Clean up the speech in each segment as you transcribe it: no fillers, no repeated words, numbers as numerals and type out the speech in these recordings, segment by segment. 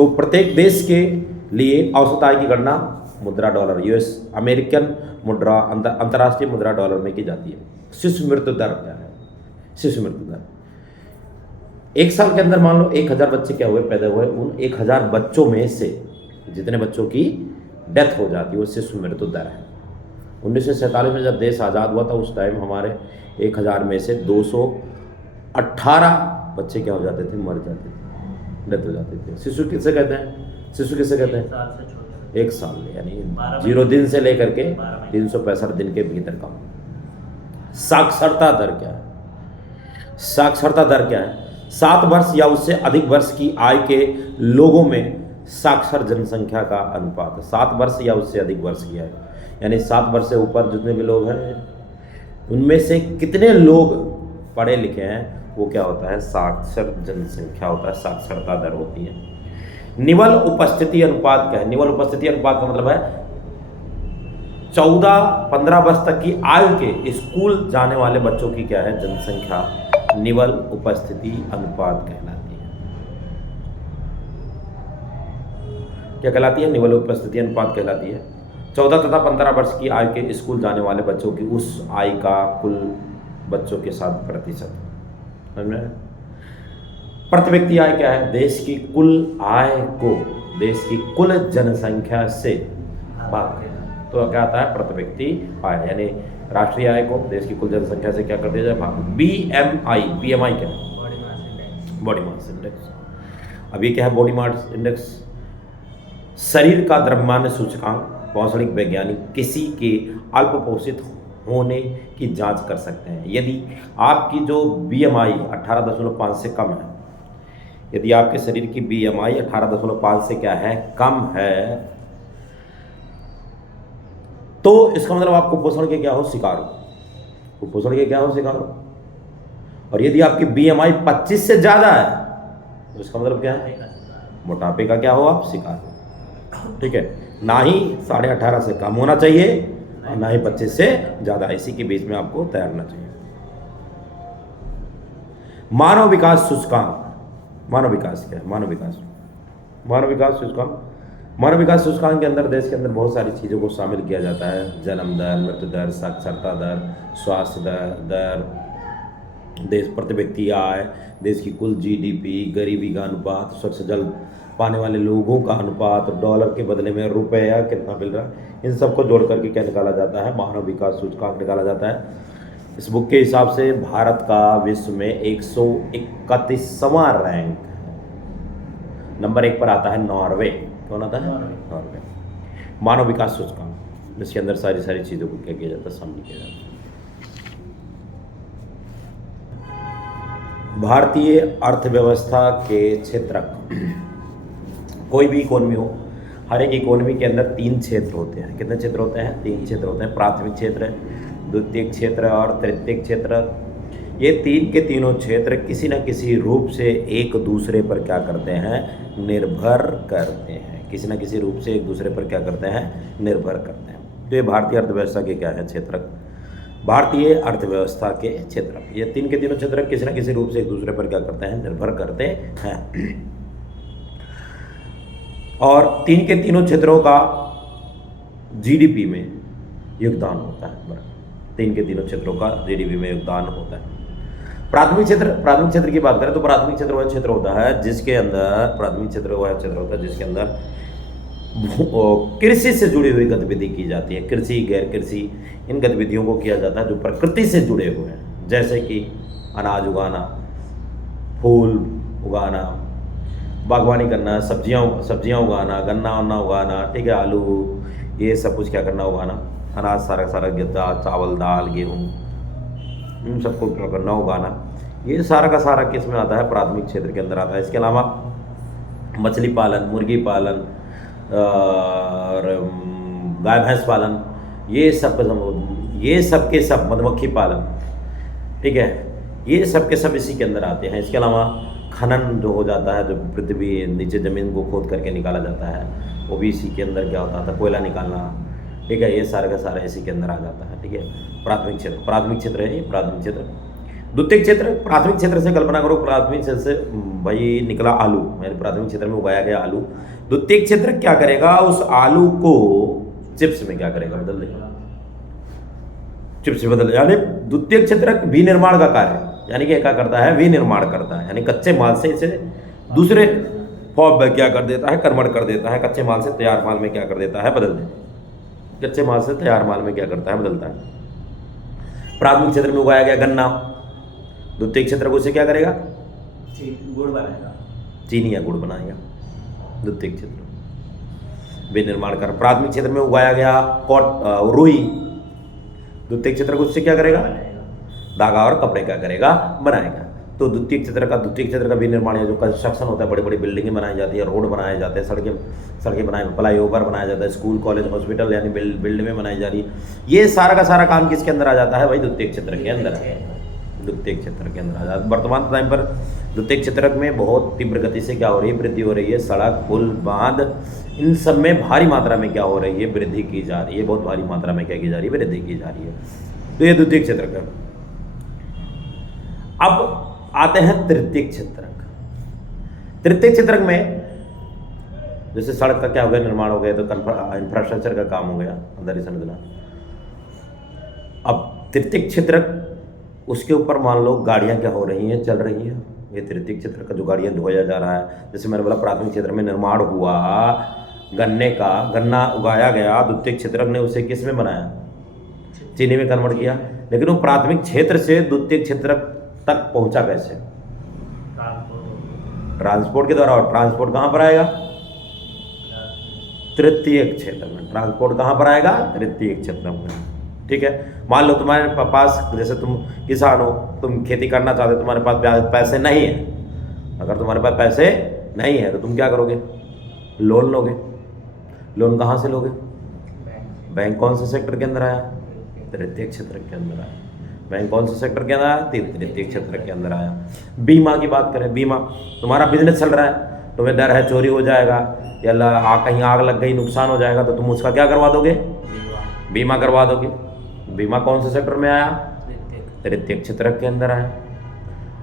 तो प्रत्येक देश के लिए औसत आय की गणना मुद्रा डॉलर यूएस अमेरिकन मुद्रा अंतर्राष्ट्रीय मुद्रा डॉलर में की जाती है। शिशु मृत्यु दर क्या है? शिशु मृत्यु दर एक साल के अंदर मान लो 1000 बच्चे क्या हुए, पैदा हुए, उन 1000 बच्चों में से जितने बच्चों की डेथ हो जाती है वो शिशु मृत्यु दर है। 1947 में जब देश आज़ाद हुआ था उस टाइम हमारे 1000 में से 218 बच्चे क्या हो जाते थे, मर जाते थे, डेथ हो जाते थे। शिशु किसे कहते हैं? शिशु किसे कहते हैं? 1 साल यानी 0 दिन से लेकर के 365 दिन के भीतर का। साक्षरता दर क्या है? साक्षरता दर क्या है? 7 वर्ष या उससे अधिक वर्ष की आय के लोगों में साक्षर जनसंख्या का अनुपात है। 7 वर्ष या उससे अधिक वर्ष की आय, यानी 7 वर्ष से ऊपर जितने भी लोग हैं उनमें से कितने लोग पढ़े लिखे हैं वो क्या होता है? साक्षर जनसंख्या होता है, साक्षरता दर होती है। निवल उपस्थिति अनुपात क्या है? निवल उपस्थिति अनुपात का मतलब है 14-15 वर्ष तक की आयु के स्कूल जाने वाले बच्चों की क्या है? जनसंख्या निवल उपस्थिति अनुपात कहलाती है। क्या कहलाती है? निवल उपस्थिति अनुपात कहलाती है। 14 तथा 15 वर्ष की आयु के स्कूल जाने वाले बच्चों की उस आय का कुल बच्चों के साथ प्रतिशत। समझ में? प्रति व्यक्ति आय क्या है? देश की कुल आय को देश की कुल जनसंख्या से भाग, तो क्या आता है? प्रति व्यक्ति आय, यानी राष्ट्रीय आय को देश की कुल जनसंख्या से क्या कर दिया जाए? भाग। बीएमआई, बीएमआई क्या है? Body mass index. अब ये क्या है? बॉडी मास इंडेक्स शरीर का द्रव्यमान सूचकांक। भौगोलिक वैज्ञानिक किसी के अल्पपोषित होने की जांच कर सकते हैं। यदि आपकी जो बीएमआई 18.5 से कम है, यदि आपके शरीर की बीएमआई 18.5 से क्या है? कम है, तो इसका मतलब आप कुपोषण के क्या हो? शिकार हो। कुपोषण के क्या हो? शिकार हो। और यदि आपकी बीएमआई 25 से ज़्यादा है तो इसका मतलब क्या है? मोटापे का क्या हो? आप शिकार हो। ठीक है, ना ही 18.5 से कम होना चाहिए और ना ही 25 से ज़्यादा, इसी के बीच में आपको तैरना चाहिए। मानव विकास सूचकांक। मानव विकास क्या है? मानव विकास सूचकांक। मानव विकास सूचकांक के अंदर देश के अंदर बहुत सारी चीज़ों को शामिल किया जाता है। जन्म दर, मृत्यु दर, साक्षरता दर, स्वास्थ्य दर, देश प्रति व्यक्ति आय, देश की कुल जीडीपी, गरीबी का अनुपात, स्वच्छ जल पाने वाले लोगों का अनुपात, डॉलर के बदले में रुपया कितना मिल रहा है, इन सबको जोड़ करके क्या निकाला जाता है? मानव विकास सूचकांक निकाला जाता है। इस बुक के हिसाब से भारत का विश्व में 131वां रैंक है। नंबर 1 पर आता है नॉर्वे। कौन आता है? नॉर्वे। मानव विकास सूचकांक, जिसके अंदर सारी चीज़ों को क्या किया जाता है? शामिल किया जाता है। भारतीय अर्थव्यवस्था के क्षेत्रक, कोई भी इकोनॉमी हो, हर एक इकोनॉमी के अंदर 3 क्षेत्र होते हैं। कितने क्षेत्र होते हैं? 3 क्षेत्र होते हैं। प्राथमिक क्षेत्र, द्वितीयक क्षेत्र और तृतीयक क्षेत्र। ये 3 के तीनों क्षेत्र किसी न किसी रूप से एक दूसरे पर क्या करते हैं? निर्भर करते हैं। किसी न किसी रूप से एक दूसरे पर क्या करते हैं? निर्भर करते हैं। तो ये भारतीय अर्थव्यवस्था के क्या है? क्षेत्रक। भारतीय अर्थव्यवस्था के क्षेत्रक, ये 3 के तीनों क्षेत्रक किसी न किसी रूप से एक दूसरे पर क्या करते हैं? निर्भर करते हैं। और 3 के तीनों क्षेत्रों का जीडीपी में योगदान होता है। 3 के तीनों क्षेत्रों का जीडीपी में योगदान होता है। प्राथमिक क्षेत्र की बात करें तो प्राथमिक क्षेत्र वह क्षेत्र होता है जिसके अंदर जिसके अंदर कृषि से जुड़ी हुई गतिविधि की जाती है। कृषि, गैर कृषि, इन गतिविधियों को किया जाता है जो प्रकृति से जुड़े हुए हैं, जैसे कि अनाज उगाना, फूल उगाना, बागवानी करना, सब्जियां उगाना, गन्ना उगाना, ठीक है, आलू, ये सब कुछ क्या करना? उगाना। अनाज सारा गेहूँ, चावल, दाल, गेहूँ, इन सबको क्या करना? उगाना। ये सारा का सारा किस में आता है? प्राथमिक क्षेत्र के अंदर आता है। इसके अलावा मछली पालन, मुर्गी पालन और गाय भैंस पालन, ये सब के सब मधुमक्खी पालन, ठीक है, ये सब के सब इसी के अंदर आते हैं। इसके अलावा खनन जो हो जाता है, जो पृथ्वी नीचे ज़मीन को खोद करके निकाला जाता है, वो भी इसी के अंदर क्या होता था? कोयला निकालना, ठीक है, ये सारा का सारा इसी के अंदर आ जाता है। ठीक है, प्राथमिक क्षेत्र है ये प्राथमिक क्षेत्र। द्वितीय क्षेत्र, प्राथमिक क्षेत्र से कल्पना करो, प्राथमिक क्षेत्र से भाई निकला आलू, मेरे प्राथमिक क्षेत्र में उगाया गया आलू। द्वितीय क्षेत्र क्या करेगा, उस आलू को चिप्स में क्या करेगा, बदल देगा, चिप्स में बदल, यानी द्वितीय क्षेत्र विनिर्माण का कार्य, यानी कि क्या करता है, विनिर्माण करता है, यानी कच्चे माल से इसे दूसरे फॉर्म में क्या कर देता है, कन्वर्ट कर देता है, कच्चे माल से तैयार माल में क्या कर देता है, बदल देता है, कच्चे माल से तैयार माल में क्या करता है, बदलता है। प्राथमिक क्षेत्र में उगाया गया गन्ना, द्वितीय क्षेत्र को उसे क्या करेगा, गुड़ बनाएगा, चीनी या गुड़ बनाएगा, द्वितीय क्षेत्र विनिर्माण कर। प्राथमिक क्षेत्र में उगाया गया रुई, द्वितीय क्षेत्र को उससे क्या करेगा, धागा और कपड़े क्या करेगा, बनाएगा। तो द्वितीय क्षेत्र का विनिर्माण है, जो कंस्ट्रक्शन होता है, बड़ी बड़ी बिल्डिंगें बनाई जाती है, रोड बनाए जाते हैं, सड़कें बनाए, फ्लाईओवर बनाया जाता है, स्कूल कॉलेज हॉस्पिटल यानी बिल्डिंगें बनाई जा रही है, ये सारा का सारा काम किसके अंदर आ जाता है भाई, द्वितीय क्षेत्र के अंदर, द्वितीय क्षेत्र के अंदर आ जाता है। वर्तमान टाइम पर द्वितीय क्षेत्र में बहुत तीव्र गति से क्या हो रही है, वृद्धि हो रही है, सड़क पुल बांध इन सब में भारी मात्रा में क्या हो रही है, वृद्धि की जा रही है, बहुत भारी मात्रा में क्या की जा रही है, वृद्धि की जा रही है। तो ये द्वितीय क्षेत्र का। अब आते हैं तृतीय क्षेत्र। तृतीय क्षेत्र में जैसे सड़क का क्या हो गया, निर्माण हो गया, तो इंफ्रास्ट्रक्चर का काम हो गया, अंदर ही संरचना। अब तृतीय क्षेत्र, उसके ऊपर मान लो गाड़ियां क्या हो रही हैं, चल रही हैं, ये तृतीय क्षेत्र का जो गाड़ियां धोया जा रहा है। जैसे मैंने बोला प्राथमिक क्षेत्र में निर्माण हुआ गन्ने का, गन्ना उगाया गया, द्वितीय क्षेत्र ने उसे किस में बनाया, चीनी में कन्वर्ट किया, लेकिन वो प्राथमिक क्षेत्र से द्वितीय क्षेत्र तक पहुंचा कैसे, ट्रांसपोर्ट के द्वारा। और ट्रांसपोर्ट कहां पर आएगा, तृतीय क्षेत्र में। ट्रांसपोर्ट कहां पर आएगा, तृतीय क्षेत्र में, ठीक है। मान लो तुम्हारे पास, जैसे तुम किसान हो, तुम खेती करना चाहते हो, तुम्हारे पास पैसे नहीं है, अगर तुम्हारे पास पैसे नहीं है तो तुम क्या करोगे, लोन लोगे। लोन कहाँ से लोगे, बैंक कौन से सेक्टर के अंदर आया, तृतीय क्षेत्र के अंदर आया। बैंक कौन से सेक्टर के अंदर आया, तृतीय क्षेत्र के अंदर आया। बीमा की बात करें, बीमा, तुम्हारा बिजनेस चल रहा है, तुम्हें डर है चोरी हो जाएगा या कहीं आग लग गई, नुकसान हो जाएगा, तो तुम उसका क्या करवा दोगे, बीमा करवा दोगे। बीमा कौन से सेक्टर में आया, तृतीय क्षेत्र के अंदर आया।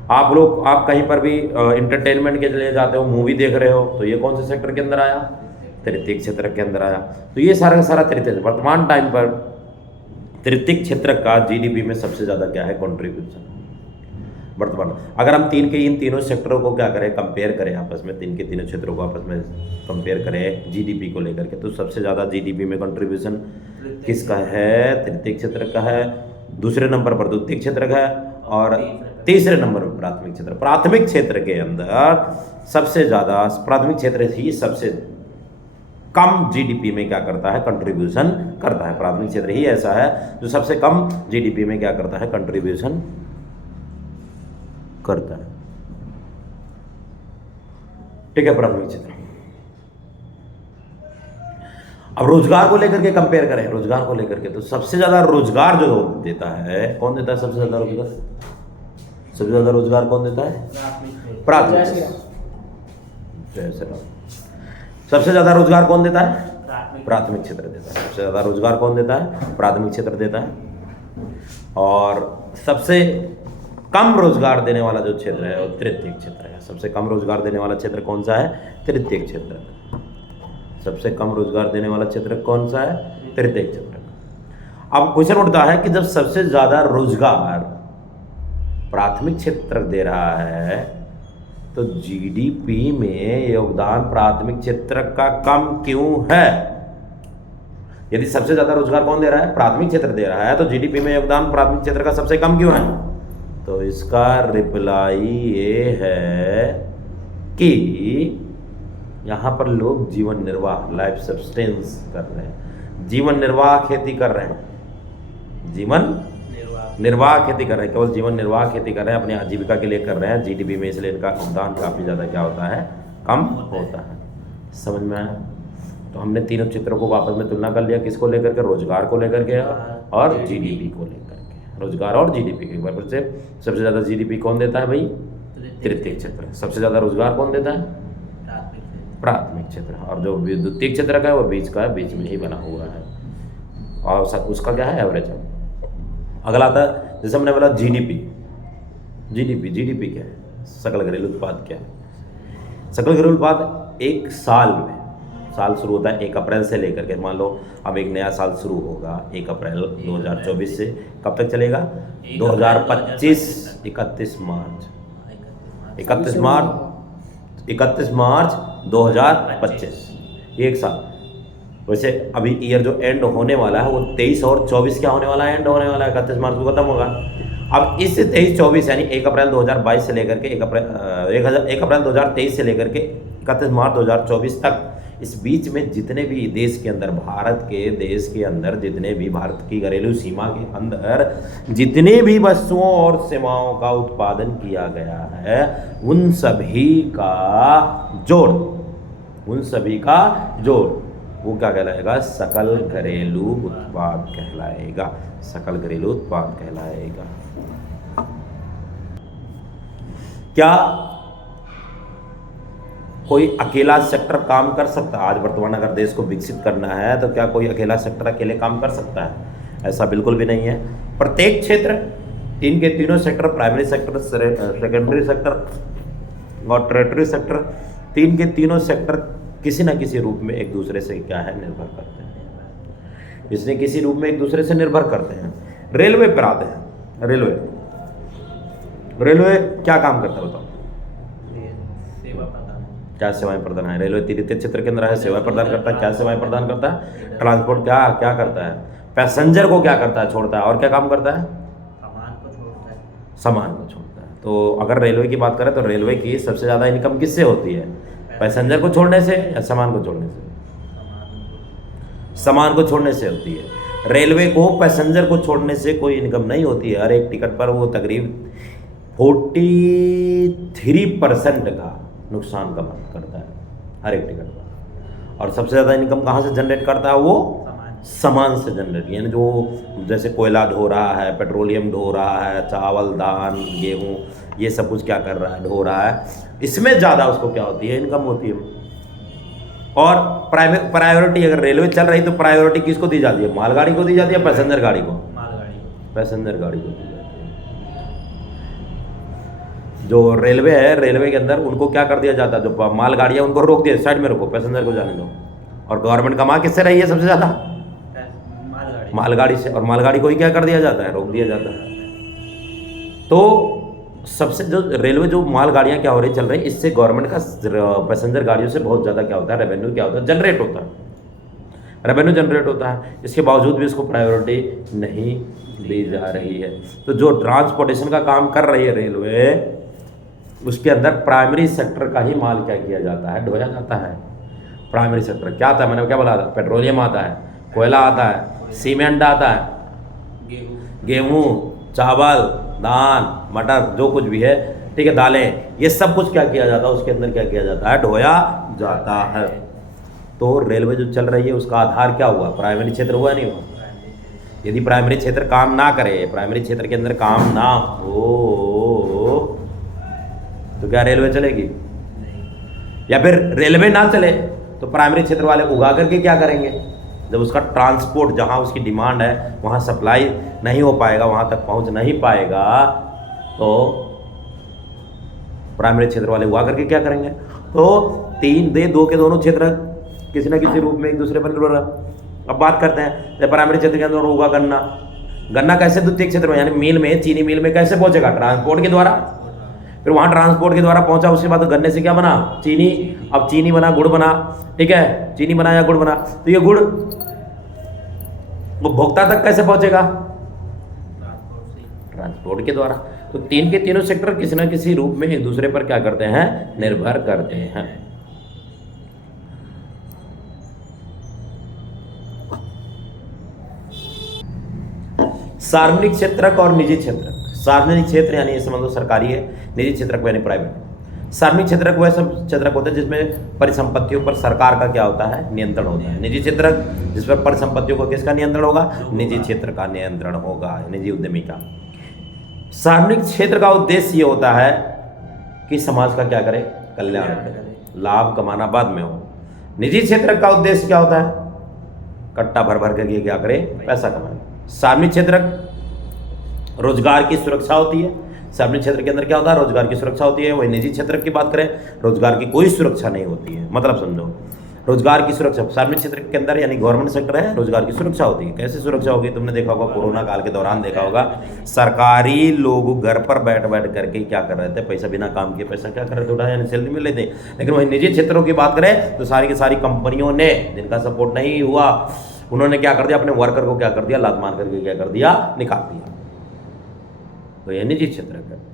आप कहीं पर भी इंटरटेनमेंट के लिए जाते हो, मूवी देख रहे हो, तो ये कौन से सेक्टर के अंदर आया, तृतीय क्षेत्र के अंदर आया। तो ये सारा का सारा तृतीय। वर्तमान टाइम पर तृतीय क्षेत्र का जीडीपी में सबसे ज़्यादा क्या है, कंट्रीब्यूशन वर्तमान। अगर हम इन तीनों सेक्टरों को क्या करें, कंपेयर करें आपस में, तीनों क्षेत्रों को आपस में कंपेयर करें जीडीपी को लेकर के, तो सबसे ज़्यादा जीडीपी में कंट्रीब्यूशन किसका है, तृतीय क्षेत्र का है, दूसरे नंबर पर द्वितीय क्षेत्र का है, और तीसरे नंबर पर प्राथमिक क्षेत्र। प्राथमिक क्षेत्र के अंदर सबसे ज़्यादा, प्राथमिक क्षेत्र ही सबसे कम जीडीपी में क्या करता है, कंट्रीब्यूशन करता है। प्राथमिक क्षेत्र ही ऐसा है जो सबसे कम जीडीपी में क्या करता है, कंट्रीब्यूशन करता है, ठीक है, प्राथमिक क्षेत्र। अब रोजगार को लेकर के कंपेयर करें, रोजगार को लेकर के, तो सबसे ज्यादा रोजगार जो देता है, कौन देता है सबसे ज्यादा रोजगार, सबसे ज्यादा रोजगार कौन देता है, प्राथमिक। सबसे ज्यादा रोजगार कौन देता है, प्राथमिक क्षेत्र देता है। सबसे ज्यादा रोजगार कौन देता है, प्राथमिक क्षेत्र देता है। और सबसे कम रोजगार देने वाला जो क्षेत्र है वो तृतीय क्षेत्र है। सबसे कम रोजगार देने वाला क्षेत्र कौन सा है, तृतीय क्षेत्र। सबसे कम रोजगार देने वाला क्षेत्र कौन सा है, तृतीय क्षेत्र। अब क्वेश्चन उठता है कि जब सबसे ज्यादा रोजगार प्राथमिक क्षेत्र दे रहा है, तो जीडीपी में योगदान प्राथमिक क्षेत्र का कम क्यों है। यदि सबसे ज्यादा रोजगार कौन दे रहा है, प्राथमिक क्षेत्र दे रहा है, तो जीडीपी में योगदान प्राथमिक क्षेत्र का सबसे कम क्यों है। तो इसका रिप्लाई ये है कि यहाँ पर लोग जीवन निर्वाह, लाइफ सब्सटेंस कर रहे हैं, जीवन निर्वाह खेती कर रहे हैं, जीवन निर्वाह खेती कर रहे हैं, केवल जीवन निर्वाह खेती कर रहे हैं, अपनी आजीविका के लिए कर रहे हैं जीडीपी में, इसलिए इनका योगदान काफ़ी ज़्यादा क्या होता है, कम होता है। समझ में आया। तो हमने तीनों चित्रों को आपस में तुलना कर लिया, किसको लेकर के, रोजगार को लेकर के और जीडीपी को लेकर के। रोजगार और जीडीपी के बारे से सबसे ज़्यादा जीडीपी कौन देता है भाई, तृतीय क्षेत्र। सबसे ज़्यादा रोजगार कौन देता है, प्राथमिक क्षेत्र। और जो द्वितीय क्षेत्र का है वो बीच का है, बीच में ही बना हुआ है, और उसका क्या है, एवरेज है। अगला आता है, जैसे हमने बोला जीडीपी, जीडीपी क्या है, सकल घरेलू उत्पाद क्या है? सकल घरेलू उत्पाद एक साल में, साल शुरू होता है 1 अप्रैल से लेकर के, मान लो अब एक नया साल शुरू होगा 1 अप्रैल 2024 से, कब तक चलेगा? 2025, 31 मार्च, 31 मार्च 2025, एक साल। वैसे अभी ईयर जो एंड होने वाला है वो 23 और 24 क्या होने वाला है? एंड होने वाला है, 31 मार्च को खत्म होगा। अब इस 23-24 यानी 1 अप्रैल 2022 से लेकर के 1 अप्रैल 2023 से लेकर के 31 मार्च 2024 तक, इस बीच में जितने भी देश के अंदर, भारत के देश के अंदर जितने भी, भारत की घरेलू सीमा के अंदर जितने भी वस्तुओं और सेवाओं का उत्पादन किया गया है, उन सभी का जोड़ वो क्या कहलाएगा? सकल घरेलू उत्पाद कहलाएगा, सकल घरेलू उत्पाद कहलाएगा। क्या कोई अकेला सेक्टर काम कर सकता है? आज वर्तमान अगर देश को विकसित करना है तो क्या कोई अकेला सेक्टर अकेले काम कर सकता है? ऐसा बिल्कुल भी नहीं है। प्रत्येक क्षेत्र, तीन के तीनों sector, primary sector, secondary sector और टेरिटरी सेक्टर, तीन के तीनों सेक्टर किसी न किसी रूप में एक दूसरे से क्या है? निर्भर करते हैं। इसने किसी रूप में एक दूसरे से निर्भर करते हैं। रेलवे पर आते हैं। रेलवे क्या काम करता है बताओ? सेवा प्रदान। क्या सेवाएं प्रदान है? रेलवे तृतीय क्षेत्र के अंदर है, सेवाएं प्रदान करता है। क्या सेवाएं प्रदान करता है? ट्रांसपोर्ट क्या करता है? पैसेंजर को क्या करता है? छोड़ता है। और क्या काम करता है? सामान को छोड़ता है। तो अगर रेलवे की बात करें तो रेलवे की सबसे ज़्यादा इनकम किससे होती है? पैसेंजर को छोड़ने से या सामान को छोड़ने से? सामान को छोड़ने से होती है। रेलवे को पैसेंजर को छोड़ने से कोई इनकम नहीं होती है। हर एक टिकट पर वो तकरीब 43% का नुकसान करता है हर एक टिकट पर। और सबसे ज़्यादा इनकम कहाँ से जनरेट करता है? वो सामान से जनरेट, यानी जो जैसे कोयला ढो रहा है, पेट्रोलियम ढो रहा है, चावल, दाल, गेहूँ, ये सब कुछ क्या कर रहा है? ढो रहा है। इसमें ज़्यादा उसको क्या होती है? इनकम होती है। और प्रायोरिटी अगर रेलवे चल रही तो प्रायोरिटी किसको दी जाती है? मालगाड़ी को दी जाती है, पैसेंजर गाड़ी को? पैसेंजर गाड़ी को दी जाती है। जो रेलवे है, रेलवे के अंदर उनको क्या कर दिया जाता है? जो मालगाड़ियाँ उनको रोक दिया, साइड में रखो, पैसेंजर को जाने दो। और गवर्नमेंट कमा किससे रही है सबसे ज़्यादा? मालगाड़ी से। और मालगाड़ी को ही क्या कर दिया जाता है? रोक दिया जाता है। तो सबसे जो रेलवे जो मालगाड़ियाँ क्या हो रही चल रही, इससे गवर्नमेंट का पैसेंजर गाड़ियों से बहुत ज़्यादा क्या होता है? रेवेन्यू क्या होता है? जनरेट होता है। रेवेन्यू जनरेट होता है। इसके बावजूद भी इसको प्रायोरिटी नहीं दी जा रही है। तो जो ट्रांसपोर्टेशन का काम कर रही है रेलवे, उसके अंदर प्राइमरी सेक्टर का ही माल क्या किया जाता है? ढोया जाता है। प्राइमरी सेक्टर क्या आता है? मैंने क्या बोला था? पेट्रोलियम आता है, कोयला आता है, सीमेंट आता है, गेहूँ, चावल, धान, मटर, जो कुछ भी है, ठीक है, दालें, ये सब कुछ क्या किया जाता है? उसके अंदर क्या किया जाता है? ढोया जाता है। तो रेलवे जो चल रही है उसका आधार क्या हुआ? प्राइमरी क्षेत्र हुआ नहीं हुआ? यदि प्राइमरी क्षेत्र काम ना करे, प्राइमरी क्षेत्र के अंदर काम ना हो, तो क्या रेलवे चलेगी? या फिर रेलवे ना चले तो प्राइमरी क्षेत्र वाले उगा करके क्या करेंगे? जब उसका ट्रांसपोर्ट, जहाँ उसकी डिमांड है वहाँ सप्लाई नहीं हो पाएगा, वहाँ तक पहुँच नहीं पाएगा, तो प्राइमरी क्षेत्र वाले उगा करके क्या करेंगे? तो दो के दोनों क्षेत्र किसी न किसी रूप में एक दूसरे पर निर्भर है। अब बात करते हैं जब प्राइमरी क्षेत्र के अंदर होगा गन्ना कैसे द्वितीय क्षेत्र में, यानी मिल में, चीनी मिल में कैसे पहुंचेगा? ट्रांसपोर्ट के द्वारा। फिर वहाँ ट्रांसपोर्ट के द्वारा पहुंचा, उसके बाद तो गन्ने से क्या बना? चीनी। अब चीनी बना, गुड़ बना, ठीक है, चीनी बना या गुड़ बना, तो ये गुड़ वो भोक्ता तक कैसे पहुंचेगा? ट्रांसपोर्ट के द्वारा। तो तीन के तीनों सेक्टर किसी न किसी रूप में एक दूसरे पर क्या करते हैं? निर्भर करते हैं। सार्वजनिक क्षेत्रक और निजी क्षेत्रक। सार्वजनिक क्षेत्र यानी ये समझ लो सरकारी है, निजी क्षेत्रक यानी प्राइवेट। सार्वजनिक क्षेत्रक वह सब क्षेत्रक होते हैं जिसमें परिसंपत्तियों पर सरकार का क्या होता है? नियंत्रण होता है। निजी क्षेत्रक जिस पर परिसंपत्तियों को किसका नियंत्रण होगा? निजी क्षेत्र का नियंत्रण होगा, निजी उद्यमी का। सार्वजनिक क्षेत्र का उद्देश्य ये होता है कि समाज का क्या करे? कल्याण करे। लाभ कमाना बाद में हो। निजी क्षेत्र का उद्देश्य क्या होता है? कट्टा भर भर करके क्या करे? पैसा कमाए। सार्वजनिक क्षेत्र रोजगार की सुरक्षा होती है। सार्वजनिक क्षेत्र के अंदर क्या होता है, रोजगार की सुरक्षा होती है। वही निजी क्षेत्र की बात करें, रोजगार की कोई सुरक्षा नहीं होती है। मतलब समझो, रोजगार की सुरक्षा सार्वजनिक क्षेत्र के अंदर यानी गवर्नमेंट सेक्टर है, रोजगार की सुरक्षा होती है। कैसे सुरक्षा होगी, तुमने देखा होगा कोरोना काल के दौरान देखा होगा, सरकारी लोग घर पर बैठ बैठ करके क्या कर रहे थे, पैसा बिना काम किए पैसा क्या कर रहे थे, उठा यानी सैलरी मिल रही थी। लेकिन वही निजी क्षेत्रों की बात करें तो सारी की सारी कंपनियों ने, जिनका सपोर्ट नहीं हुआ, उन्होंने क्या कर दिया, अपने वर्कर को क्या कर दिया, लात मार करके क्या कर दिया, निकाल दिया। तो यह निजी क्षेत्र है।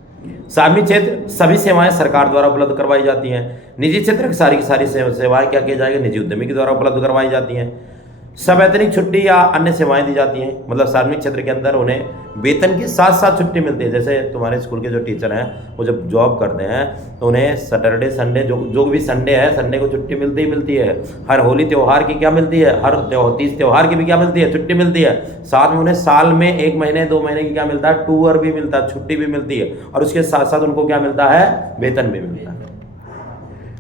सार्वजनिक क्षेत्र सभी सेवाएं सरकार द्वारा उपलब्ध करवाई जाती हैं। निजी क्षेत्र की सारी सेवाएं क्या की जाएगी, निजी उद्यमी के द्वारा उपलब्ध करवाई जाती हैं। सवैतनिक छुट्टी या अन्य सेवाएं दी जाती हैं। मतलब सार्वजनिक क्षेत्र के अंदर उन्हें वेतन के साथ साथ छुट्टी मिलती है। जैसे तुम्हारे स्कूल के जो टीचर हैं वो जब जॉब करते हैं तो उन्हें सैटरडे संडे जो भी संडे है, संडे को छुट्टी मिलती ही मिलती है। हर होली त्यौहार की क्या मिलती है, हर तीज त्यौहार की भी क्या मिलती है, छुट्टी मिलती है। साथ में उन्हें साल में 1 महीने 2 महीने की क्या मिलता है, टूर भी मिलता है, छुट्टी भी मिलती है। और उसके साथ साथ उनको क्या मिलता है, वेतन भी मिलता है,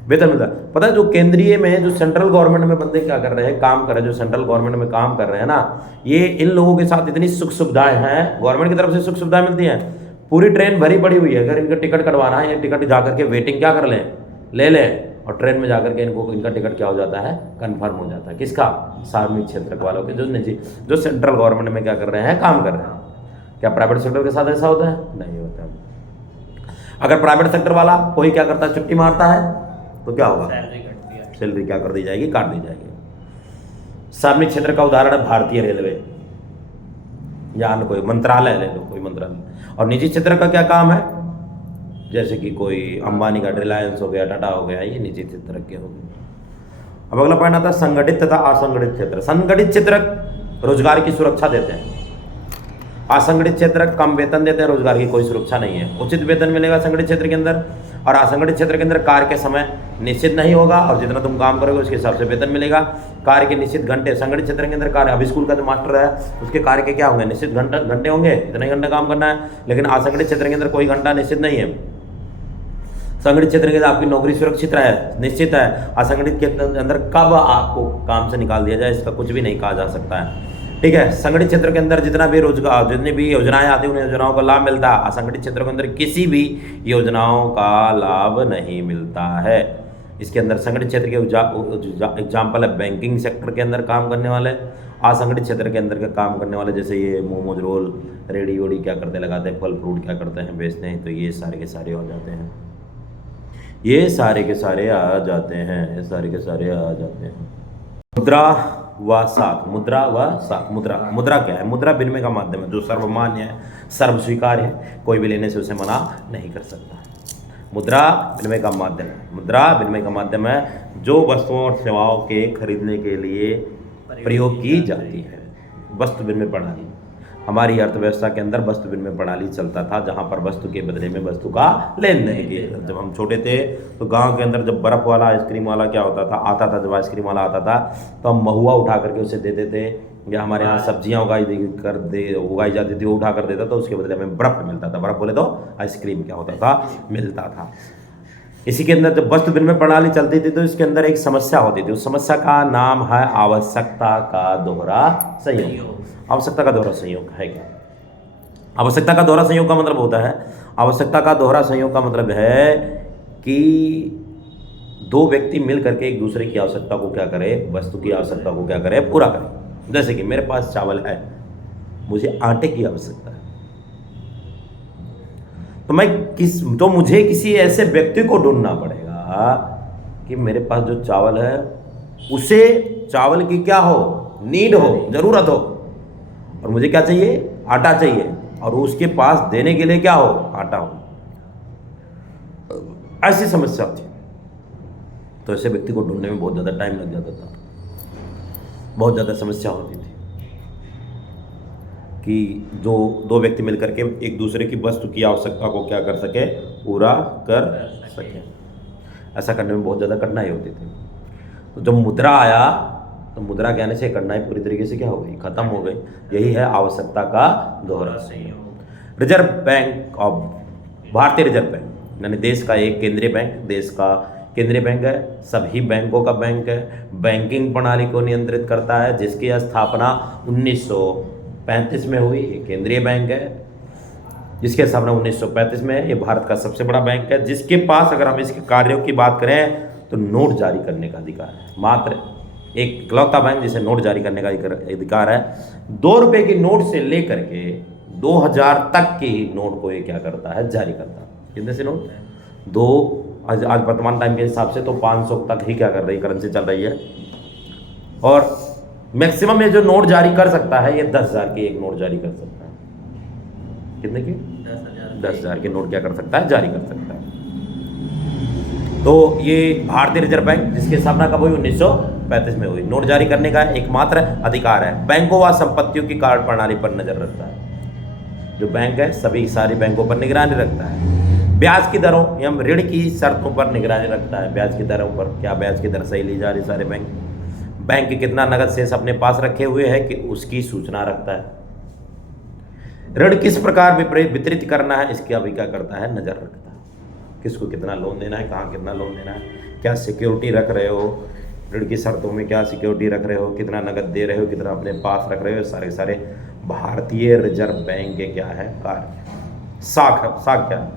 वेतन मिलता है। पता है जो केंद्रीय में, जो सेंट्रल गवर्नमेंट में बंदे क्या कर रहे हैं, काम कर रहे हैं, जो सेंट्रल गवर्नमेंट में काम कर रहे हैं ना, ये इन लोगों के साथ इतनी सुख सुविधाएं हैं, गवर्नमेंट की तरफ से सुख सुविधाएं मिलती हैं। पूरी ट्रेन भरी पड़ी हुई है, अगर इनका टिकट कटवाना है, ये टिकट जाकर के वेटिंग क्या कर लें, ले लें, और ट्रेन में जाकर के इनका टिकट क्या हो जाता है, कन्फर्म हो जाता है। किसका, सार्वजनिक क्षेत्र वालों के, जो निजी, जो सेंट्रल गवर्नमेंट में क्या कर रहे हैं, काम कर रहे हैं। क्या प्राइवेट सेक्टर के साथ ऐसा होता है, नहीं होता। अगर प्राइवेट सेक्टर वाला कोई क्या करता है, छुट्टी मारता है तो क्या होगा, सैलरी क्या कर दी जाएगी, काट दी जाएगी। सार्वजनिक क्षेत्र का उदाहरण है भारतीय रेलवे, या अन्य कोई मंत्रालय ले लो, कोई मंत्रालय। और निजी क्षेत्र का क्या काम है, जैसे कि कोई अंबानी का रिलायंस हो गया, टाटा हो गया, ये निजी क्षेत्र के हो गए। अब अगला पॉइंट आता है संगठित तथा असंगठित क्षेत्र। संगठित क्षेत्र रोजगार की सुरक्षा देते हैं, असंगठित क्षेत्र कम वेतन देते हैं, रोजगार की कोई सुरक्षा नहीं है। उचित वेतन मिलेगा संगठित क्षेत्र के अंदर, और असंगठित क्षेत्र के अंदर कार्य के समय निश्चित नहीं होगा, और जितना तुम काम करोगे उसके हिसाब से वेतन मिलेगा। कार्य के निश्चित घंटे, संगठित क्षेत्र के अंदर कार्य, अभी स्कूल का जो मास्टर है उसके कार्य के क्या होंगे, निश्चित घंटे होंगे, इतने घंटे काम करना है। लेकिन असंगठित क्षेत्र के अंदर कोई घंटा निश्चित नहीं है। संगठित क्षेत्र के अंदर आपकी नौकरी सुरक्षित है, निश्चित है। असंगठित के अंदर कब आपको काम से निकाल दिया जाए, इसका कुछ भी नहीं कहा जा सकता है, ठीक है। संगठित क्षेत्र के अंदर जितना भी रोजगार, जितनी भी योजनाएं आती हैं उन योजनाओं का लाभ मिलता है। असंगठित क्षेत्रों के अंदर किसी भी योजनाओं का लाभ नहीं मिलता है। इसके अंदर संगठित क्षेत्र के एग्जाम्पल है बैंकिंग सेक्टर के अंदर काम करने वाले, असंगठित क्षेत्र के अंदर के काम करने वाले, जैसे ये मोमोज रोल, रेडी वोडी क्या करते, लगाते हैं, फल फ्रूट क्या करते हैं, बेचते हैं, तो ये सारे के सारे हो जाते हैं, ये सारे के सारे आ जाते हैं, ये सारे के सारे आ जाते हैं। मुद्रा व साख, मुद्रा व साख। मुद्रा क्या है, मुद्रा विनिमय का माध्यम है जो सर्वमान्य है, सर्व स्वीकार्य है, कोई भी लेने से उसे मना नहीं कर सकता। मुद्रा विनिमय का माध्यम है, मुद्रा विनिमय का माध्यम है जो वस्तुओं और सेवाओं के खरीदने के लिए प्रयोग की जाती है। वस्तु विनिमय प्रणाली, हमारी अर्थव्यवस्था के अंदर वस्तु विनिमय प्रणाली चलता था, जहाँ पर वस्तु के बदले में वस्तु का लेन देन किया। जब हम छोटे थे तो गांव के अंदर जब बर्फ़ वाला आइसक्रीम वाला क्या होता था, आता था, जब आइसक्रीम वाला आता था तो हम महुआ उठा करके उसे देते थे, या हमारे यहाँ सब्जियाँ उगाई जाती थी, वो उठा कर देता था, उसके बदले हमें बर्फ़ मिलता था। बर्फ़ बोले तो आइसक्रीम क्या होता था, मिलता था। इसी के अंदर जब वस्तु विनिमय प्रणाली चलती थी तो इसके अंदर एक समस्या होती थी, उस समस्या का नाम है आवश्यकता का दोहरा संयोग। आवश्यकता का दोहरा संयोग है क्या, आवश्यकता का दोहरा संयोग का मतलब होता है, आवश्यकता का दोहरा संयोग का मतलब है कि दो व्यक्ति मिल करके एक दूसरे की आवश्यकता को क्या करे, वस्तु की आवश्यकता को क्या करे, पूरा करे। जैसे कि मेरे पास चावल है, मुझे आटे की आवश्यकता है, तो मुझे किसी ऐसे व्यक्ति को ढूंढना पड़ेगा कि मेरे पास जो चावल है उसे चावल की क्या हो, नीड हो, जरूरत हो, और मुझे क्या चाहिए, आटा चाहिए, और उसके पास देने के लिए क्या हो, आटा हो। ऐसी समस्या थी, तो ऐसे व्यक्ति को ढूंढने में बहुत ज़्यादा टाइम लग जाता था, बहुत ज़्यादा समस्या होती थी कि जो दो व्यक्ति मिलकर के एक दूसरे की वस्तु की आवश्यकता को क्या कर सके, पूरा कर सके। ऐसा करने में बहुत ज़्यादा कठिनाई होती थी। तो जब मुद्रा आया तो मुद्रा के आने से कठिनाई पूरी तरीके से क्या हो गई, खत्म हो गई। यही है आवश्यकता का दोहरा संयोग। रिजर्व बैंक ऑफ, भारतीय रिजर्व बैंक यानी देश का एक केंद्रीय बैंक, देश का केंद्रीय बैंक है, सभी बैंकों का बैंक है, बैंकिंग प्रणाली को नियंत्रित करता है, जिसकी स्थापना 1935 में हुई। ये केंद्रीय बैंक है। जिसके सामने 1935 में है। ये भारत का सबसे बड़ा बैंक है, जिसके पास अगर हम इसके कार्यों की बात करें तो नोट जारी करने का अधिकार है। मात्र एक इकलौता बैंक जिसे नोट जारी करने का अधिकार है। 2 रुपए की नोट से लेकर के 2000 तक के नोट को ये क्या करता है, जारी करता है। कितने से नोट? दो आज वर्तमान टाइम के हिसाब से तो 500 तक ही क्या कर रही है, करेंसी चल रही है। और मैक्सिमम ये जो नोट जारी कर सकता है, ये 10,000 की एक नोट जारी कर सकता है। कितने की? 10,000 के नोट क्या कर सकता है, जारी कर सकता है। तो ये भारतीय रिजर्व बैंक, जिसकी स्थापना कब हुई? 1935 में हुई। नोट जारी करने का एकमात्र अधिकार है। बैंकों व संपत्तियों की कार्य प्रणाली पर नजर रखता है। जो बैंक है सभी सारी बैंकों पर निगरानी रखता है। ब्याज की दरों एवं ऋण की शर्तों पर निगरानी रखता है। ब्याज की दरों पर क्या ब्याज की दर सही ली जा रही सारे बैंक कितना नगद शेष अपने पास रखे हुए है कि उसकी सूचना रखता है। ऋण किस प्रकार वितरित करना है, इसकी अभी क्या करता है, नजर रखता है। किसको कितना लोन देना है, कहाँ कितना लोन देना है, क्या सिक्योरिटी रख रहे हो, ऋण की शर्तों में क्या सिक्योरिटी रख रहे हो, कितना नगद दे रहे हो, कितना अपने पास रख रहे हो, सारे भारतीय रिजर्व बैंक के क्या है कार्य। साख क्या?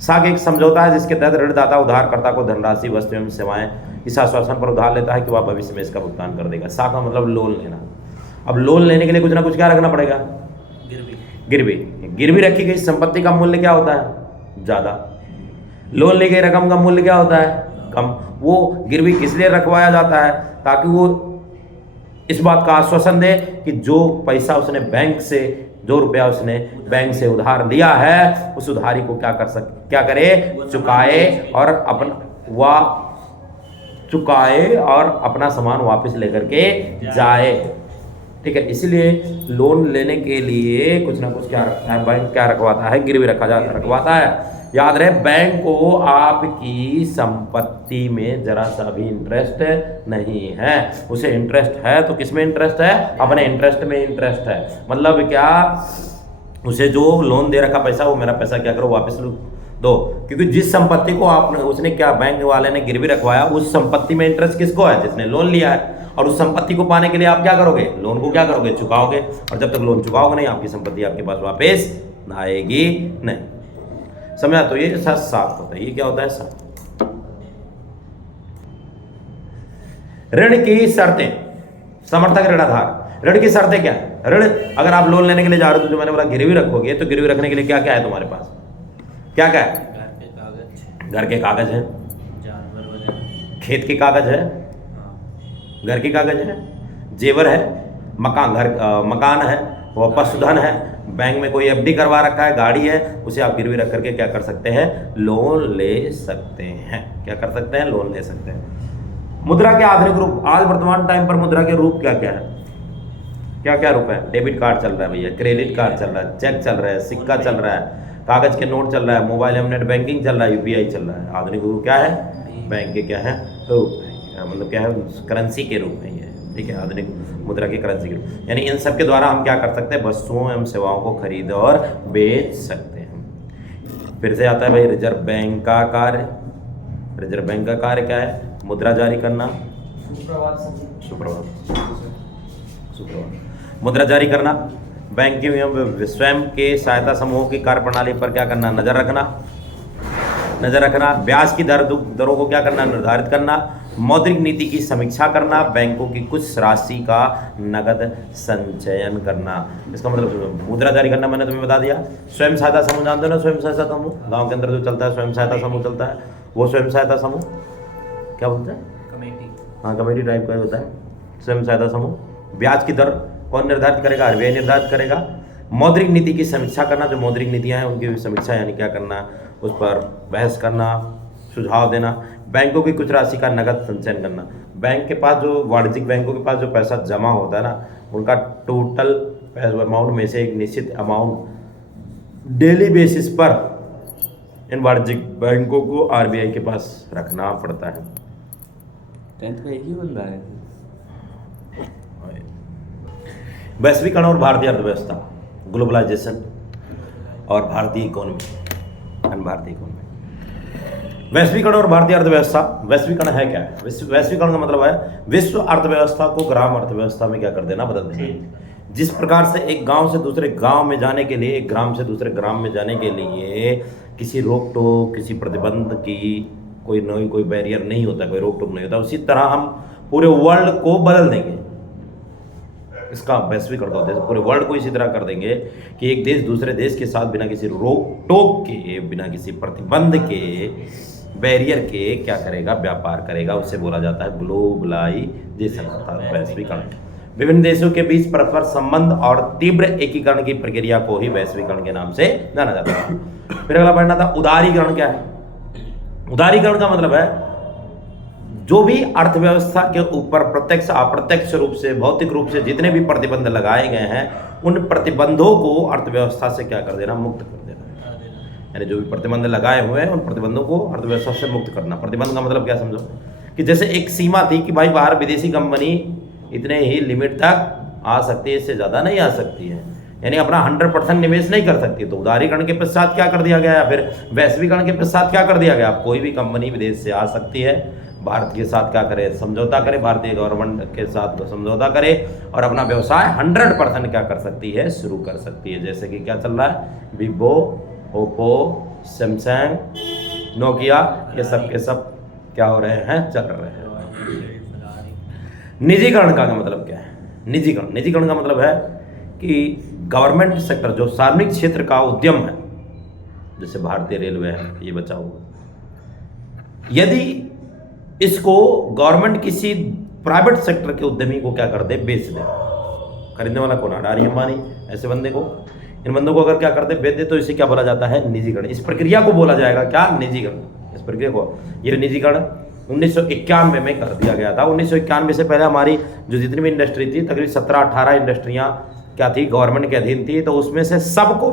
साख एक समझौता है जिसके तहत ऋणदाता उधारकर्ता को धनराशि, वस्तु एवं सेवाएं इस आश्वासन पर उधार लेता है कि वह भविष्य में इसका भुगतान कर देगा। साख का मतलब लोन लेना। अब लोन लेने के लिए कुछ ना कुछ क्या रखना पड़ेगा, गिरवी रखी गई संपत्ति का मूल्य क्या होता है, ज्यादा। लोन ली गई रकम का मूल्य क्या होता है, कम। वो गिरवी किस लिए रखवाया जाता है, ताकि वो इस बात का आश्वासन दे कि जो पैसा उसने बैंक से, जो रुपया उसने बैंक से उधार लिया है, उस उधारी को क्या करे, चुकाए और अपना सामान वापस लेकर के जाए। ठीक है, इसीलिए लोन लेने के लिए कुछ ना कुछ क्या रखता है, बैंक क्या रखवाता है, गिरवी रखवाता है। याद रहे, बैंक को आपकी संपत्ति में जरा सा भी इंटरेस्ट नहीं है। उसे इंटरेस्ट है तो किस में इंटरेस्ट है, अपने इंटरेस्ट में इंटरेस्ट है। मतलब क्या, उसे जो लोन दे रखा पैसा, वो मेरा पैसा क्या करो, वापस दो। क्योंकि जिस संपत्ति को उसने क्या, बैंक वाले ने गिरवी रखवाया, उस संपत्ति में इंटरेस्ट किसको है, जिसने लोन लिया है। और उस संपत्ति को पाने के लिए आप क्या करोगे, लोन को क्या करोगे, चुकाओगे। और जब तक लोन चुकाओगे नहीं, आपकी संपत्ति आपके पास वापस आएगी नहीं। समझा? तो ये साख होता है। ये क्या होता है, साख। ऋण की शर्तें, समर्थक ऋणाधार। ऋण की शर्तें क्या है? ऋण अगर आप लोन लेने के लिए जा रहे हो तो जो मैंने बोला गिरवी रखोगे, तो गिरवी रखने के लिए क्या क्या है तुम्हारे पास, क्या क्या है? घर के कागज है, खेत के कागज है, घर के कागज है, जेवर है, मकान है, वो पशुधन है, बैंक में कोई एफडी करवा रखा है, गाड़ी है, उसे आप गिरवी रख करके क्या कर सकते हैं, लोन ले सकते हैं। क्या कर सकते हैं, लोन ले सकते हैं। मुद्रा के आधुनिक रूप, आज वर्तमान टाइम पर मुद्रा के रूप क्या क्या है, क्या क्या रूप है? डेबिट कार्ड चल रहा है भैया, क्रेडिट कार्ड चल रहा है, चेक चल रहा है, सिक्का चल रहा है, कागज के नोट चल रहा है, मोबाइल एवं नेट बैंकिंग चल रहा है, यूपीआई चल रहा है। आधुनिक रूप क्या है, बैंक के क्या है, रूप है, मतलब क्या है, करेंसी के रूप में ही है। ठीक है, आधुनिक मुद्रा की करेंसी के रूप, यानी इन सब के द्वारा हम क्या कर सकते हैं, वस्तुओं एवं सेवाओं को खरीद और बेच सकते हैं। फिर से आता है भाई रिजर्व बैंक का कार्य। रिजर्व बैंक का कार्य क्या है, मुद्रा जारी करना, सुप्रभात, मुद्रा जारी करना, बैंकिंग एवं स्वयं के सहायता समूहों की कार्य प्रणाली पर क्या करना, नजर रखना, ब्याज की दरों को क्या करना, निर्धारित करना, मौद्रिक नीति की समीक्षा करना, बैंकों की कुछ राशि का नगद संचयन करना। इसका मतलब मुद्रा जारी करना मैंने तुम्हें बता दिया। स्वयं सहायता समूह जानते हो ना, स्वयं सहायता समूह गांव के अंदर जो चलता है, स्वयं सहायता समूह चलता है, वो स्वयं सहायता समूह क्या बोलता है, कमेटी। हाँ, कमेटी टाइप का होता है स्वयं सहायता समूह। ब्याज की दर कौन निर्धारित करेगा, आरबीआई निर्धारित करेगा। मौद्रिक नीति की समीक्षा करना, जो मौद्रिक नीतियाँ हैं उनकी समीक्षा यानी क्या करना, उस पर बहस करना, सुझाव देना। बैंकों की कुछ राशि का नगद संचयन करना, बैंक के पास जो वाणिज्यिक बैंकों के पास जो पैसा जमा होता है ना, उनका टोटल अमाउंट में से एक निश्चित अमाउंट डेली बेसिस पर इन वाणिज्यिक बैंकों को आरबीआई के पास रखना पड़ता है। 10th का एक ही बंदा है। वैश्वीकरण और भारतीय अर्थव्यवस्था, ग्लोबलाइजेशन और भारतीय इकोनॉमी, भारतीय इकोनॉमी। वैश्वीकरण और भारतीय अर्थव्यवस्था। वैश्वीकरण है क्या है, वैश्वीकरण का मतलब है विश्व अर्थव्यवस्था को ग्राम अर्थव्यवस्था में क्या कर देना, बदल देना। जिस प्रकार से एक गांव से दूसरे गांव में जाने के लिए, एक ग्राम से दूसरे ग्राम में जाने के लिए किसी रोक टोक, किसी प्रतिबंध की कोई बैरियर नहीं होता, कोई रोक टोक नहीं होता, उसी तरह हम पूरे वर्ल्ड को बदल देंगे। इसका वैश्वीकरण का उद्देश्य पूरे वर्ल्ड को इसी तरह कर देंगे कि एक देश दूसरे देश के साथ बिना किसी रोक टोक के, बिना किसी प्रतिबंध के, बैरियर के क्या करेगा, व्यापार करेगा। उसे बोला जाता है ग्लोबलाइजेशन अर्थात वैश्वीकरण। विभिन्न देशों के बीच परस्पर संबंध और तीव्र एकीकरण की प्रक्रिया को ही वैश्वीकरण के नाम से जाना जाता है। फिर अगला पढ़ना था उदारीकरण क्या है। उदारीकरण का मतलब है जो भी अर्थव्यवस्था के ऊपर प्रत्यक्ष अप्रत्यक्ष रूप से, भौतिक रूप से जितने भी प्रतिबंध लगाए गए हैं, उन प्रतिबंधों को अर्थव्यवस्था से क्या कर देना, मुक्त कर देना। यानी जो भी प्रतिबंध लगाए हुए हैं उन प्रतिबंधों को अर्थव्यवस्था से मुक्त करना। प्रतिबंध का मतलब क्या समझो कि जैसे एक सीमा थी कि भाई बाहर विदेशी कंपनी इतने ही लिमिट तक आ सकती है, इससे ज़्यादा नहीं आ सकती है, यानी अपना 100% निवेश नहीं कर सकती। तो उदारीकरण के पश्चात क्या कर दिया गया, या फिर वैश्वीकरण के पश्चात क्या कर दिया गया, कोई भी कंपनी विदेश से आ सकती है, भारत के साथ क्या करे, समझौता करे, भारतीय गवर्नमेंट के साथ समझौता करे और अपना व्यवसाय 100% क्या कर सकती है, शुरू कर सकती है। जैसे कि क्या चल रहा है, वीवो, ओप्पो, सैमसंग, नोकिया, ये सब के सब क्या हो रहे हैं, चल रहे हैं। निजीकरण का मतलब क्या है, निजीकरण का मतलब है कि गवर्नमेंट सेक्टर जो सार्वजनिक क्षेत्र का उद्यम है, जैसे भारतीय रेलवे है, ये बचा हुआ, यदि इसको गवर्नमेंट किसी प्राइवेट सेक्टर के उद्यमी को क्या कर दे, बेच दे। खरीदने वाला कौन, अडानी अंबानी, ऐसे बंदे को, इन बंदों को अगर क्या कर दे, बेच दे, तो इसे क्या बोला जाता है, निजीकरण। इस प्रक्रिया को बोला जाएगा क्या, निजीकरण। इस प्रक्रिया को, ये निजीकरण 1991 में कर दिया गया था। 1991 से पहले हमारी जो जितनी भी इंडस्ट्री थी, तकरीबन 17-18 इंडस्ट्रियां क्या थी, गवर्नमेंट के अधीन थी। तो उसमें से सबको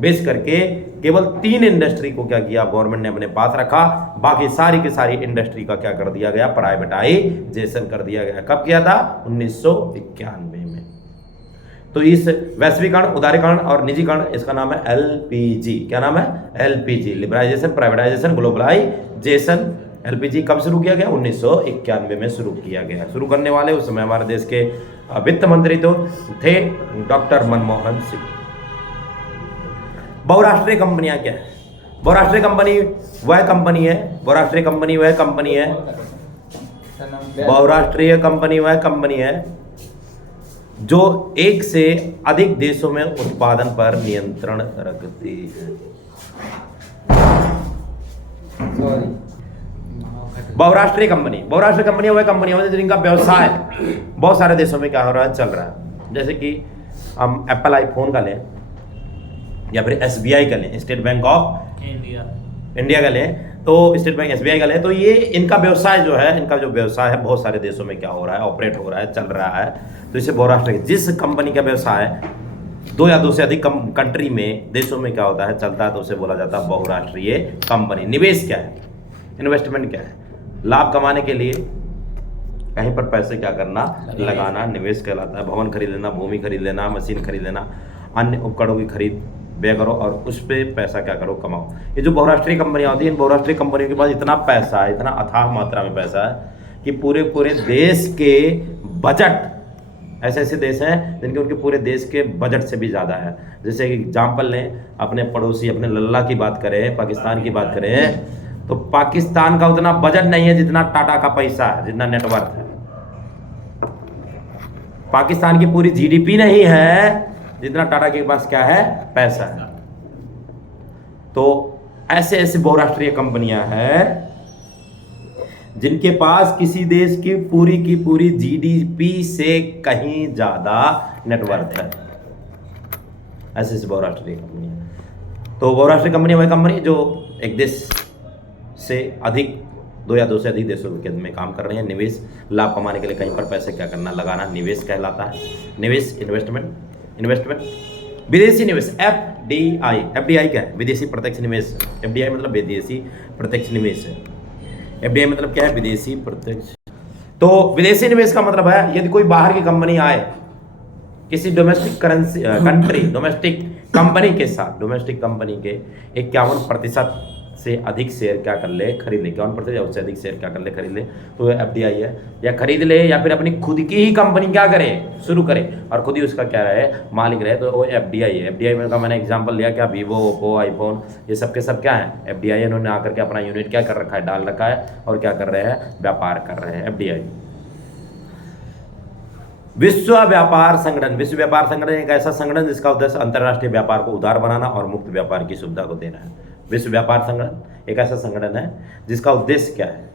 बेच करके केवल 3 इंडस्ट्री को क्या किया, गवर्नमेंट ने अपने पास रखा। बाकी सारी की सारी इंडस्ट्री का क्या कर दिया गया, प्राइवेटाइजेशन कर दिया गया। कब किया था, 1991 में। तो इस वैश्वीकरण, उदारीकरण और निजीकरण, इसका नाम है एलपीजी। क्या नाम है, LPG, liberalisation, privatisation, globalisation. LPG कब शुरू किया गया, 1991 में शुरू किया गया। शुरू करने वाले उस समय हमारे देश के वित्त मंत्री तो थे डॉक्टर मनमोहन सिंह। बहुराष्ट्रीय कंपनियां क्या है, बहुराष्ट्रीय कंपनी वह कंपनी है, बहुराष्ट्रीय कंपनी वह कंपनी है जो एक से अधिक देशों में उत्पादन पर नियंत्रण रखती है। बहुराष्ट्रीय कंपनी वह कंपनी है जिनका व्यवसाय बहुत सारे देशों में क्या हो रहा है, चल रहा है। जैसे कि हम एप्पल आईफोन का लें, या फिर एसबीआई का लें, स्टेट बैंक ऑफ इंडिया का लें, तो स्टेट बैंक एसबीआई का लें, तो ये इनका व्यवसाय जो है, बहुत सारे देशों में क्या हो रहा है, ऑपरेट हो रहा है, चल रहा है। तो इसे बहुराष्ट्रीय, जिस कंपनी का व्यवसाय 2 या 2 से अधिक कंट्री में, देशों में क्या होता है, चलता है, तो उसे बोला जाता है बहुराष्ट्रीय कंपनी। निवेश क्या है, इन्वेस्टमेंट क्या है, लाभ कमाने के लिए कहीं पर पैसे क्या करना, लगाना, निवेश कहलाता है। भवन खरीद लेना, भूमि खरीद लेना, मशीन खरीद लेना, अन्य उपकरणों की खरीद व्यय करो और उस पर पैसा क्या करो, कमाओ। ये जो बहुराष्ट्रीय कंपनियां होती हैं, इन बहुराष्ट्रीय कंपनियों के पास इतना पैसा है, इतना अथाह मात्रा में पैसा है कि पूरे देश के बजट, ऐसे देश हैं जिनके उनके पूरे देश के बजट से भी ज़्यादा है। जैसे एग्जाम्पल लें, अपने पड़ोसी, अपने लल्ला की बात करें, पाकिस्तान की बात करें, तो पाकिस्तान का उतना बजट नहीं है जितना टाटा का पैसा है, जितना नेटवर्थ है। पाकिस्तान की पूरी जीडीपी नहीं है जितना टाटा के पास क्या है, पैसा है। तो ऐसे बहुराष्ट्रीय कंपनियां हैं जिनके पास किसी देश की पूरी जीडीपी से कहीं ज्यादा नेटवर्थ है। ऐसे बहुराष्ट्रीय कंपनियां। तो बहुराष्ट्रीय कंपनियां वह कंपनी जो एक देश से अधिक, 2 या 2 से अधिक देशों में काम कर रहे हैं। निवेश, लाभ कमाने के लिए कहीं पर पैसे क्या करना, लगाना, निवेश कहलाता है। निवेश, इन्वेस्टमेंट। विदेशी निवेश, एफडीआई क्या है, विदेशी प्रत्यक्ष निवेश। एफडीआई मतलब विदेशी प्रत्यक्ष निवेश है। एफडीआई मतलब क्या है, विदेशी प्रत्यक्ष। तो विदेशी निवेश का मतलब है यदि कोई बाहर की कंपनी आए किसी डोमेस्टिक कंपनी के साथ, डोमेस्टिक कंपनी के 51% से अधिक शेयर क्या कर ले, खरीद ले। 51% या उससे अधिक शेयर क्या कर ले, खरीद ले, तो FDI है। या खरीद ले या फिर अपनी खुद की ही कंपनी क्या करे, शुरू करे और खुद ही उसका क्या रहे, मालिक रहे, तो वो FDI है। FDI में का मैंने एग्जांपल लिया क्या, वीवो, ओप्पो, आईफोन, ये सब के सब क्या है, FDI। इन्होंने आकर के अपना यूनिट क्या कर रखा है, डाल रखा है और क्या कर रहे हैं, व्यापार कर रहे हैं, FDI। विश्व व्यापार संगठन, विश्व व्यापार संगठन एक ऐसा संगठन जिसका उद्देश्य अंतर्राष्ट्रीय व्यापार को उदार बनाना और मुक्त व्यापार की सुविधा को देना है। विश्व व्यापार संगठन एक ऐसा संगठन है जिसका उद्देश्य क्या है,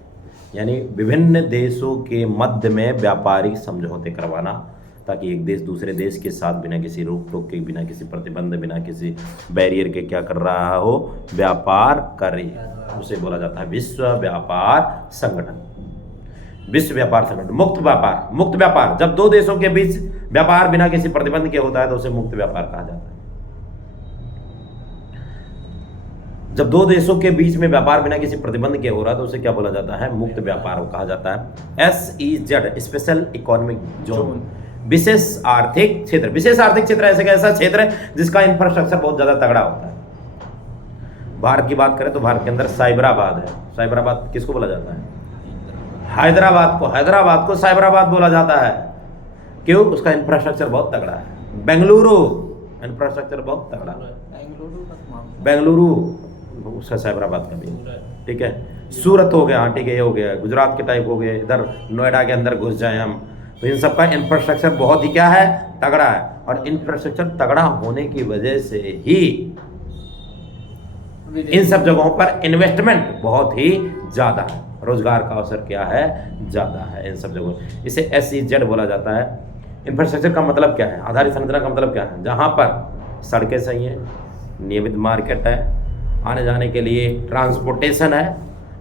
यानी विभिन्न देशों के मध्य में व्यापारिक समझौते करवाना, ताकि एक देश दूसरे देश के साथ बिना किसी रोक टोक के, बिना किसी प्रतिबंध, बिना किसी बैरियर के क्या कर रहा हो, व्यापार करे, उसे बोला जाता है विश्व व्यापार संगठन। विश्व व्यापार संगठन। मुक्त व्यापार, मुक्त व्यापार जब दो देशों के बीच व्यापार बिना किसी प्रतिबंध के होता है तो उसे मुक्त व्यापार कहा जाता है। जब दो देशों के बीच में व्यापार बिना किसी प्रतिबंध के हो रहा है तो उसे क्या बोला जाता है, मुक्त व्यापार कहा जाता है। SEZ स्पेशल इकोनॉमिक जोन, विशेष आर्थिक क्षेत्र। विशेष आर्थिक क्षेत्र ऐसा क्षेत्र है जिसका इंफ्रास्ट्रक्चर बहुत ज्यादा तगड़ा होता है। भारत की बात करें तो भारत के अंदर साइबराबाद है। साइबराबाद किसको बोला जाता है, हैदराबाद को साइबराबाद बोला जाता है। क्यों, उसका इंफ्रास्ट्रक्चर बहुत तगड़ा है। बेंगलुरु इंफ्रास्ट्रक्चर बहुत तगड़ा है, बेंगलुरु उसका साइबराबाद का भी, ठीक है। सूरत हो गया, ठीक है, ये हो गया, गुजरात के टाइप हो गए, इधर नोएडा के अंदर घुस जाए हम, तो इन सब का इंफ्रास्ट्रक्चर बहुत ही क्या है, तगड़ा है। और इंफ्रास्ट्रक्चर तगड़ा होने की वजह से ही इन सब जगहों पर इन्वेस्टमेंट बहुत ही ज़्यादा है, रोजगार का अवसर क्या है, ज़्यादा है इन सब जगहों। इसे SEZ बोला जाता है। इंफ्रास्ट्रक्चर का मतलब क्या है, आधारित संरचना का मतलब क्या है, जहाँ पर सड़कें सही हैं, नियमित मार्केट है, आने जाने के लिए ट्रांसपोर्टेशन है,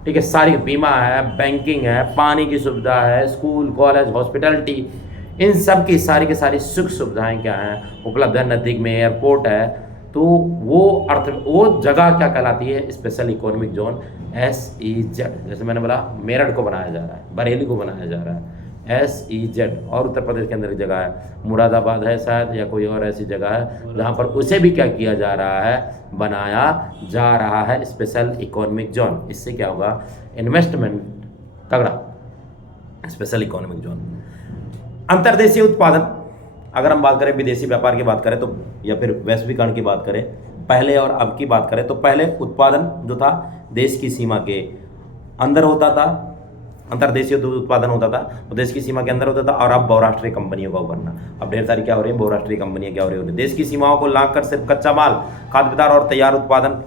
ठीक है, सारी बीमा है, बैंकिंग है, पानी की सुविधा है, स्कूल, कॉलेज, हॉस्पिटलिटी, इन सब की सारी की सारी सुख सुविधाएं क्या हैं, उपलब्ध है। नज़दीक में एयरपोर्ट है, तो वो जगह क्या कहलाती है, स्पेशल इकोनॉमिक जोन, SEZ। जैसे मैंने बोला मेरठ को बनाया जा रहा है, बरेली को बनाया जा रहा है, SEZ। और उत्तर प्रदेश के अंदर एक जगह है, मुरादाबाद है शायद, या कोई और ऐसी जगह है जहाँ पर उसे भी क्या किया जा रहा है, बनाया जा रहा है स्पेशल इकोनॉमिक जोन। इससे क्या होगा, इन्वेस्टमेंट तगड़ा, स्पेशल इकोनॉमिक जोन। अंतर्देशीय उत्पादन, अगर हम बात करें विदेशी व्यापार की बात करें तो, या फिर वैश्वीकरण की बात करें, पहले और अब की बात करें तो पहले उत्पादन जो था देश की सीमा के अंदर होता था, अंतर्देशीय उत्पादन होता था, वो देश की सीमा के अंदर होता था। और अब बहुराष्ट्रीय कंपनियों का उभरना, अब ढेर सारी क्या हो रही है, बहुराष्ट्रीय कंपनियां क्या हो रही है, देश की सीमाओं को लांघ कर सिर्फ कच्चा माल, खाद्य पदार्थ और तैयार उत्पादन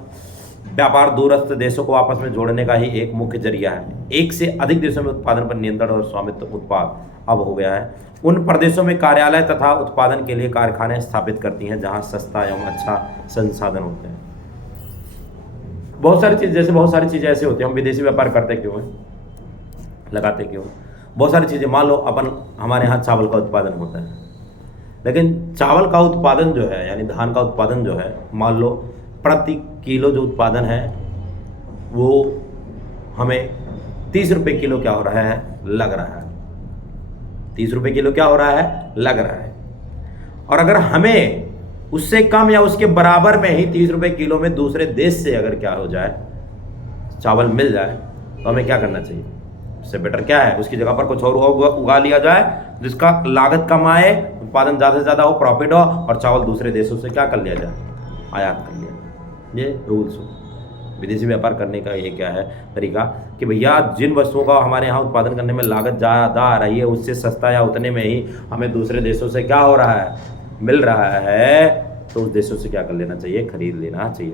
व्यापार दूरस्थ देशों को आपस में जोड़ने का ही एक मुख्य जरिया है। एक से अधिक देशों में उत्पादन पर नियंत्रण और स्वामित्व उत्पाद अब हो गया है। उन प्रदेशों में कार्यालय तथा उत्पादन के लिए कारखाने स्थापित करती हैं जहां सस्ता एवं अच्छा संसाधन होते हैं। बहुत सारी चीज़ें ऐसे होती हैं, हम विदेशी व्यापार करते क्यों हैं, लगाते क्यों, बहुत सारी चीज़ें। मान लो अपन, हमारे यहाँ चावल का उत्पादन होता है, लेकिन चावल का उत्पादन जो है, यानी धान का उत्पादन जो है, मान लो प्रति किलो जो उत्पादन है वो हमें 30 रुपये किलो क्या हो रहा है, लग रहा है, 30 रुपये किलो क्या हो रहा है, लग रहा है। और अगर हमें उससे कम या उसके बराबर में ही 30 रुपये किलो में दूसरे देश से अगर क्या हो जाए, चावल मिल जाए, तो हमें क्या करना चाहिए, उससे बेटर क्या है, उसकी जगह पर कुछ और उगा लिया जाए जिसका लागत कम आए, उत्पादन ज़्यादा से ज़्यादा हो, प्रॉफिट हो, और चावल दूसरे देशों से क्या कर लिया जाए, आयात कर लिया जाए। ये रूल्स हो विदेशी व्यापार करने का। ये क्या है तरीका कि भैया जिन वस्तुओं का हमारे यहाँ उत्पादन करने में लागत ज़्यादा आ रही है, उससे सस्ता या उतने में ही हमें दूसरे देशों से क्या हो रहा है, मिल रहा है, तो उस देशों से क्या कर लेना चाहिए, खरीद लेना चाहिए।